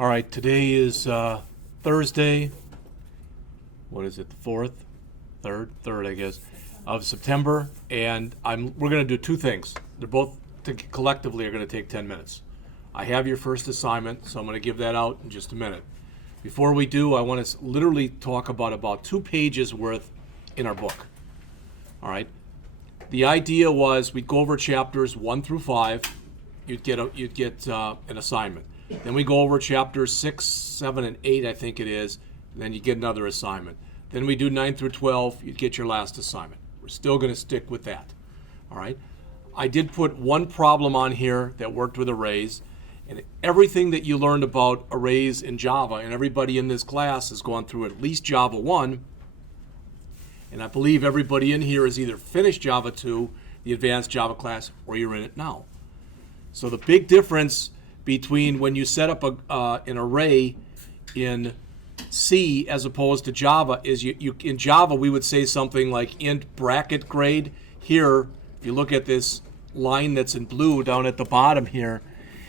All right, today is Thursday. What is it? The 4th, third, I guess, of September, and we're going to do two things. They're both collectively are going to take 10 minutes. I have your first assignment, so I'm going to give that out in just a minute. Before we do, I want to literally talk about 2 pages worth in our book. All right. The idea was we'd go over chapters 1 through 5. You'd get an assignment. Then we go over chapters 6, 7, and 8, I think it is. And then you get another assignment. Then we do 9 through 12. You'd get your last assignment. We're still going to stick with that. All right. I did put one problem on here that worked with arrays. And everything that you learned about arrays in Java, and everybody in this class has gone through at least Java 1. And I believe everybody in here has either finished Java 2, the advanced Java class, or you're in it now. So the big difference between when you set up an array in C as opposed to Java is you in Java we would say something like int bracket grade. Here, if you look at this line that's in blue down at the bottom here,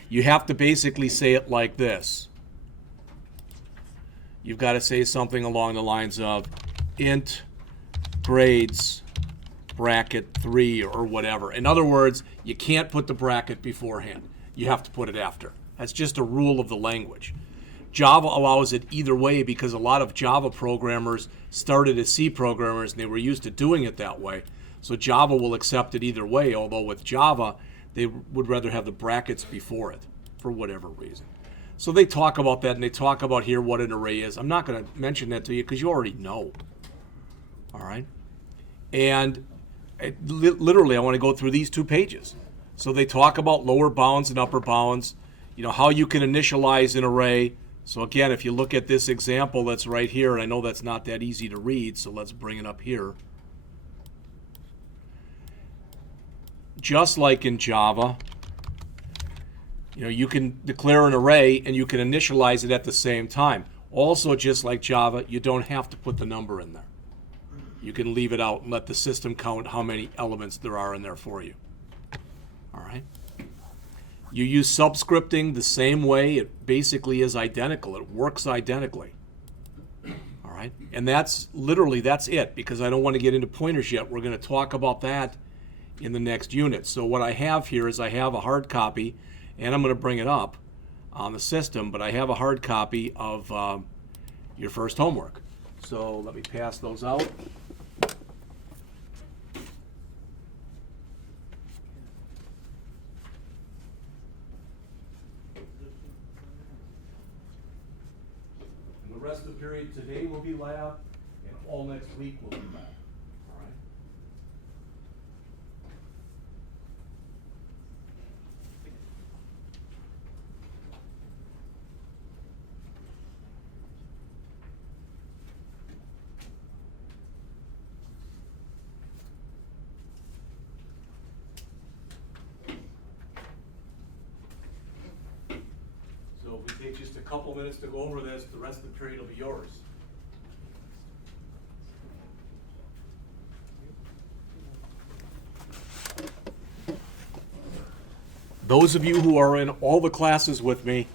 you have to basically say it like this. You've got to say something along the lines of int grades bracket 3 or whatever. In other words, you can't put the bracket beforehand. You have to put it after. That's just a rule of the language. Java allows it either way because a lot of Java programmers started as C programmers and they were used to doing it that way. So Java will accept it either way, although with Java, they would rather have the brackets before it for whatever reason. So they talk about that and they talk about here what an array is. I'm not going to mention that to you because you already know. All right? And literally, I want to go through these 2 pages. So they talk about lower bounds and upper bounds, how you can initialize an array. So again, if you look at this example that's right here, and I know that's not that easy to read, so let's bring it up here. Just like in Java, you can declare an array and you can initialize it at the same time. Also, just like Java, you don't have to put the number in there. You can leave it out and let the system count how many elements there are in there for you. All right. You use subscripting the same way. It basically is identical. It works identically. All right. And that's it because I don't want to get into pointers yet. We're going to talk about that in the next unit. So what I have here is I have a hard copy, and I'm going to bring it up on the system, but I have a hard copy of your first homework. So let me pass those out. The rest of the period today will be lab, and all next week will be lab. All right. So if we take just a couple minutes to go over this, the rest of the period will be yours. Those of you who are in all the classes with me,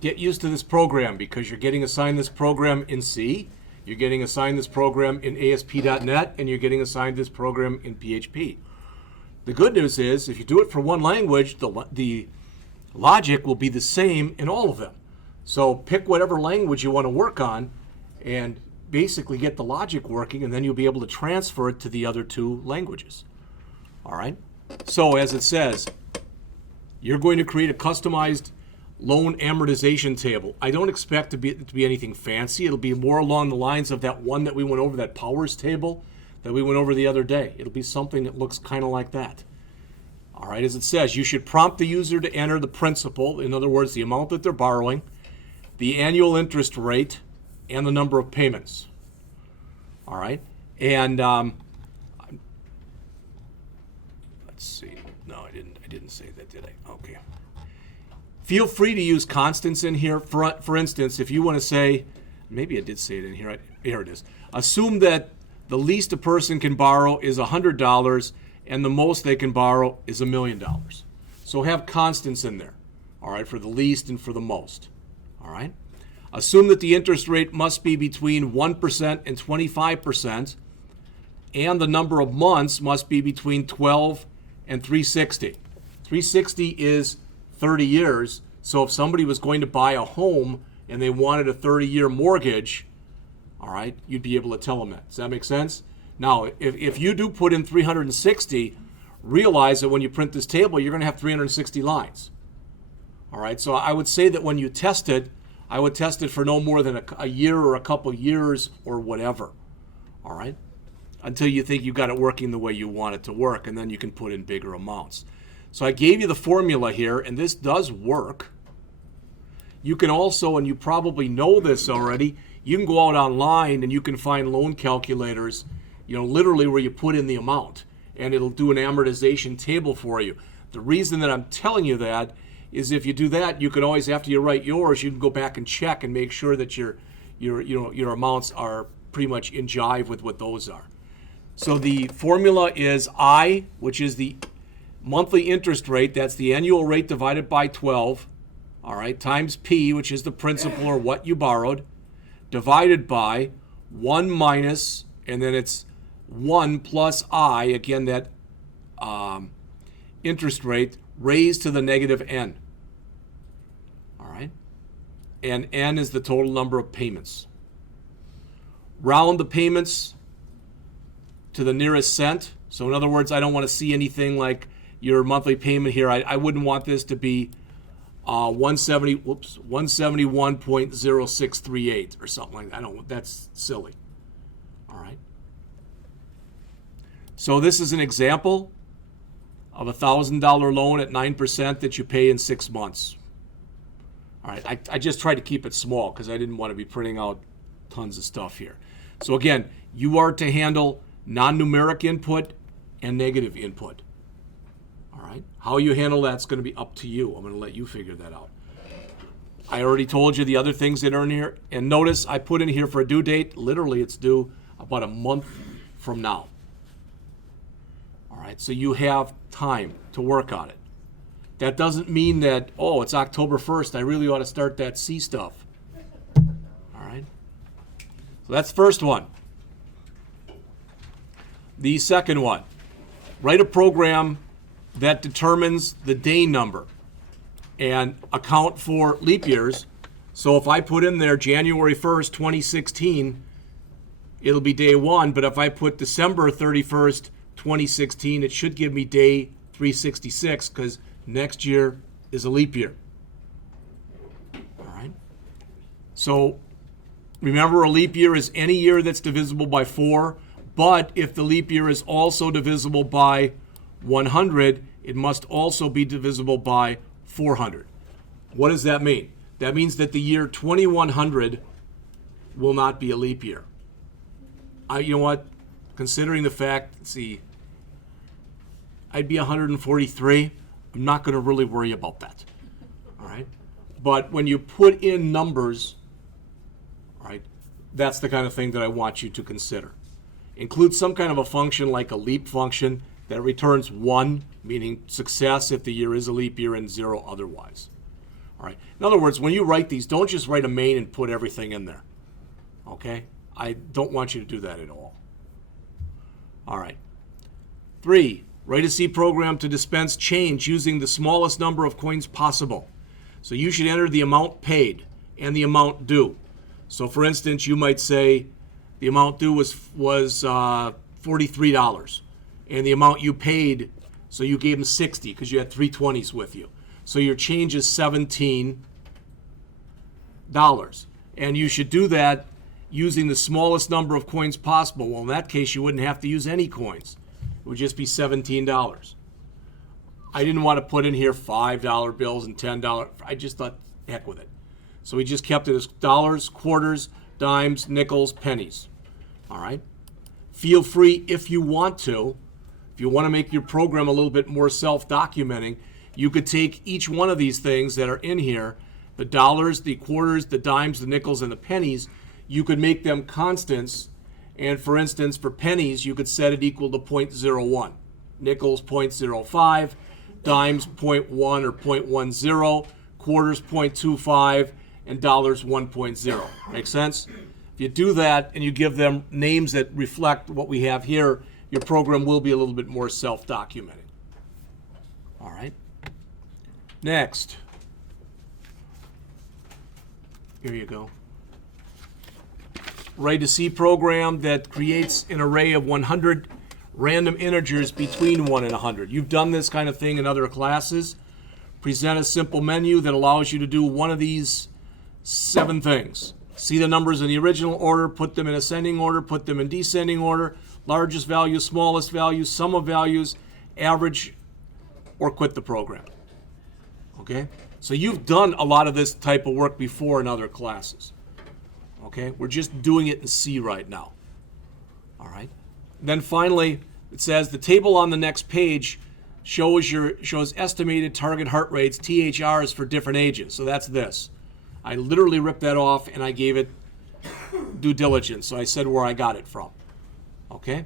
get used to this program because you're getting assigned this program in C, you're getting assigned this program in ASP.NET, and you're getting assigned this program in PHP. The good news is if you do it for one language, the logic will be the same in all of them. So pick whatever language you want to work on and basically get the logic working, and then you'll be able to transfer it to the other 2 languages. All right? So as it says, you're going to create a customized loan amortization table. I don't expect it to be anything fancy. It'll be more along the lines of that one that we went over, that powers table that we went over the other day. It'll be something that looks kind of like that. All right, as it says, you should prompt the user to enter the principal, in other words, the amount that they're borrowing, the annual interest rate, and the number of payments. All right, and let's see. No, I didn't say that, did I? Okay. Feel free to use constants in here. For instance, if you want to say, maybe I did say it in here. Here it is. Assume that the least a person can borrow is $100 and the most they can borrow is $1 million. So have constants in there. all right, for the least and for the most, all right? Assume that the interest rate must be between 1% and 25%, and the number of months must be between 12 and 360. 360 is 30 years, so if somebody was going to buy a home and they wanted a 30-year mortgage, all right, you'd be able to tell them that. Does that make sense? Now, if you do put in 360, realize that when you print this table, you're going to have 360 lines. All right, so I would say that when you test it, I would test it for no more than a year or a couple years or whatever, all right, until you think you got it working the way you want it to work, and then you can put in bigger amounts. So I gave you the formula here, and this does work. You can also, and you probably know this already, you can go out online and you can find loan calculators, literally where you put in the amount, and it'll do an amortization table for you. The reason that I'm telling you that is if you do that, you can always, after you write yours, you can go back and check and make sure that your amounts are pretty much in jive with what those are. So the formula is I, which is the monthly interest rate, that's the annual rate divided by 12, all right, times P, which is the principal or what you borrowed, divided by 1 minus, and then it's 1 plus I, again, that interest rate, raised to the negative n. All right? And n is the total number of payments. Round the payments to the nearest cent. So in other words, I don't want to see anything like your monthly payment here. I wouldn't want this to be 171.0638 or something like that. That's silly. All right? So this is an example of a $1,000 loan at 9% that you pay in 6 months. All right, I just tried to keep it small because I didn't want to be printing out tons of stuff here. So again, you are to handle non-numeric input and negative input. All right, how you handle that's going to be up to you. I'm going to let you figure that out. I already told you the other things that are in here. And notice I put in here for a due date. Literally, it's due about a month from now. All right, so you have time to work on it. That doesn't mean that, oh, it's October 1st, I really ought to start that C stuff. All right, so that's the first one. The second one, write a program that determines the day number and account for leap years. So if I put in there January 1st, 2016, it'll be day 1, but if I put December 31st, 2016, it should give me day 366 because next year is a leap year. All right. So remember, a leap year is any year that's divisible by 4, but if the leap year is also divisible by 100, it must also be divisible by 400. What does that mean? That means that the year 2100 will not be a leap year. You know what? Considering the fact, let's see, I'd be 143. I'm not going to really worry about that. All right? But when you put in numbers, all right, that's the kind of thing that I want you to consider. Include some kind of a function like a leap function that returns 1, meaning success if the year is a leap year, and 0 otherwise. All right? In other words, when you write these, don't just write a main and put everything in there. Okay? I don't want you to do that at all. All right. 3, write a C program to dispense change using the smallest number of coins possible. So you should enter the amount paid and the amount due. So for instance, you might say the amount due was $43, and the amount you paid, so you gave them 60 because you had 3 20s with you. So your change is $17, and you should do that using the smallest number of coins possible. Well, in that case, you wouldn't have to use any coins. It would just be $17. I didn't want to put in here $5 bills and $10. I just thought, heck with it. So we just kept it as dollars, quarters, dimes, nickels, pennies. All right? Feel free, if you want to make your program a little bit more self-documenting, you could take each one of these things that are in here, the dollars, the quarters, the dimes, the nickels, and the pennies, you could make them constants. And for instance, for pennies, you could set it equal to 0.01, nickels 0.05, dimes 0.1 or 0.10, quarters 0.25, and dollars 1.0. Make sense? If you do that and you give them names that reflect what we have here, your program will be a little bit more self-documenting. All right. Next. Here you go. Array to C program that creates an array of 100 random integers between 1 and 100. You've done this kind of thing in other classes. Present a simple menu that allows you to do one of these 7 things. See the numbers in the original order, put them in ascending order, put them in descending order, largest value, smallest value, sum of values, average, or quit the program. Okay? So you've done a lot of this type of work before in other classes. Okay? We're just doing it in C right now. All right? Then finally, it says the table on the next page shows estimated target heart rates, THRs, for different ages. So that's this. I literally ripped that off and I gave it due diligence. So I said where I got it from. Okay?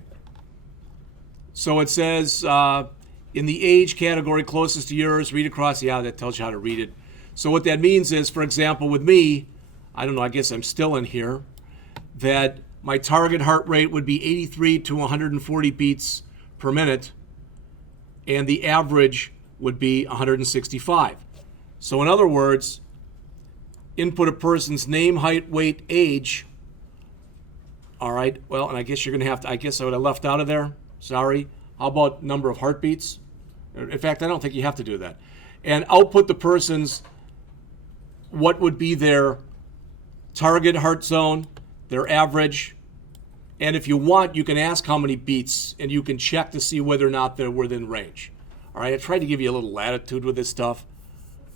So it says in the age category closest to yours, read across. Yeah, that tells you how to read it. So what that means is, for example, with me, I don't know, I guess I'm still in here, that my target heart rate would be 83 to 140 beats per minute, and the average would be 165. So in other words, input a person's name, height, weight, age. All right, well, and I guess you're going to have to, I guess I would have left out of there. Sorry. How about number of heartbeats? In fact, I don't think you have to do that. And output the person's, what would be their target heart zone, their average, and if you want, you can ask how many beats, and you can check to see whether or not they're within range. All right, I tried to give you a little latitude with this stuff.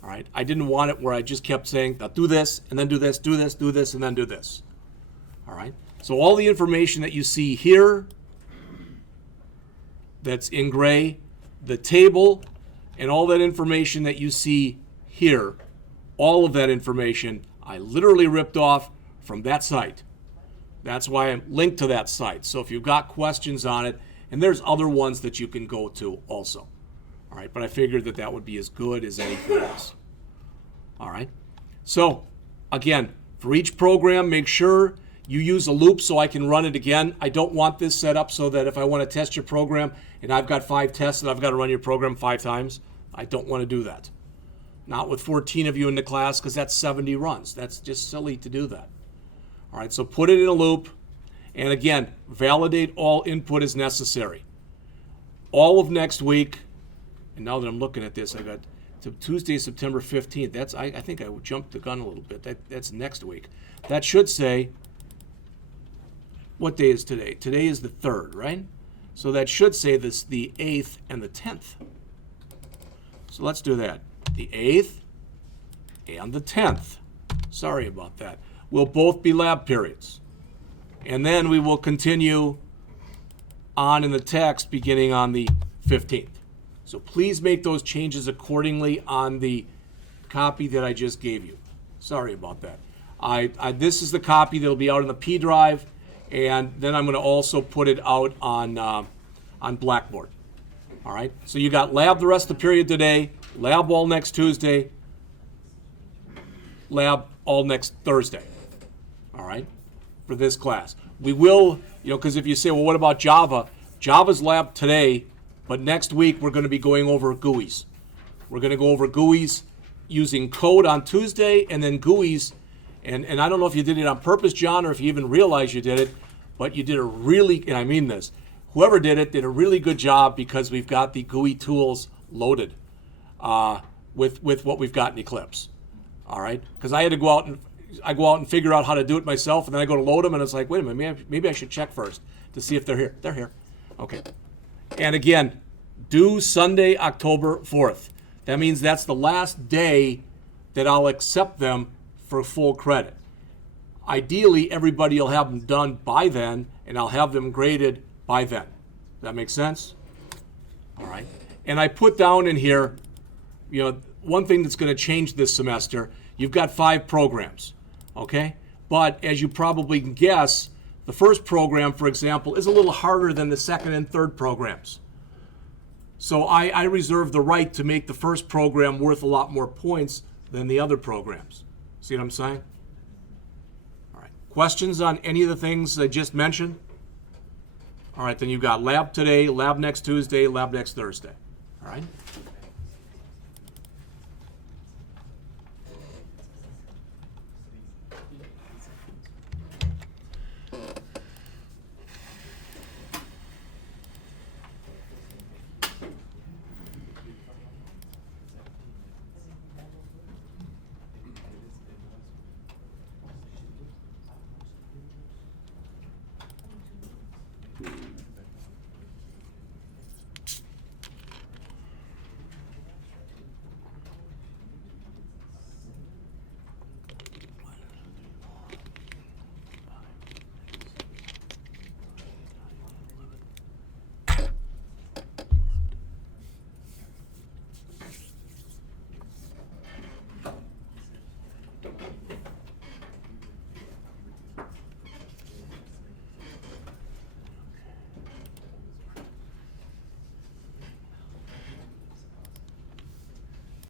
All right, I didn't want it where I just kept saying, now do this, and then do this, do this, do this, and then do this. All right, so all the information that you see here, that's in gray, the table, and all that information that you see here, all of that information, I literally ripped off from that site. That's why I'm linked to that site. So if you've got questions on it, and there's other ones that you can go to also. All right, but I figured that that would be as good as anything else. All right, so again, for each program, make sure you use a loop so I can run it again. I don't want this set up so that if I want to test your program and I've got 5 tests and I've got to run your program 5 times, I don't want to do that. Not with 14 of you in the class, because that's 70 runs. That's just silly to do that. All right, so put it in a loop, and again, validate all input as necessary. All of next week, and now that I'm looking at this, I got to Tuesday, September 15th. That's I think I jumped the gun a little bit. That's next week. That should say, what day is today? Today is the 3rd, right? So that should say this the 8th and the 10th. So let's do that. The 8th and the 10th. Sorry about that. Will both be lab periods. And then we will continue on in the text beginning on the 15th. So please make those changes accordingly on the copy that I just gave you. Sorry about that. This is the copy that will be out on the P drive, and then I'm going to also put it out on Blackboard. All right? So you got lab the rest of the period today, lab all next Tuesday, lab all next Thursday. All right? For this class. We will, because if you say, well, what about Java? Java's lab today, but next week we're going to be going over GUIs. We're going to go over GUIs using code on Tuesday, and then GUIs, and I don't know if you did it on purpose, John, or if you even realized you did it, but you did a really, and I mean this, whoever did it did a really good job, because we've got the GUI tools loaded with what we've got in Eclipse. All right? Because I had to go out and figure out how to do it myself, and then I go to load them, and it's like, wait a minute, maybe I should check first to see if they're here. They're here. Okay. And again, due Sunday, October 4th. That means that's the last day that I'll accept them for full credit. Ideally, everybody will have them done by then, and I'll have them graded by then. Does that make sense? All right. And I put down in here, one thing that's going to change this semester. You've got 5 programs, okay? But as you probably can guess, the first program, for example, is a little harder than the second and third programs. So I reserve the right to make the first program worth a lot more points than the other programs. See what I'm saying? All right. Questions on any of the things I just mentioned? All right, then you've got lab today, lab next Tuesday, lab next Thursday. All right?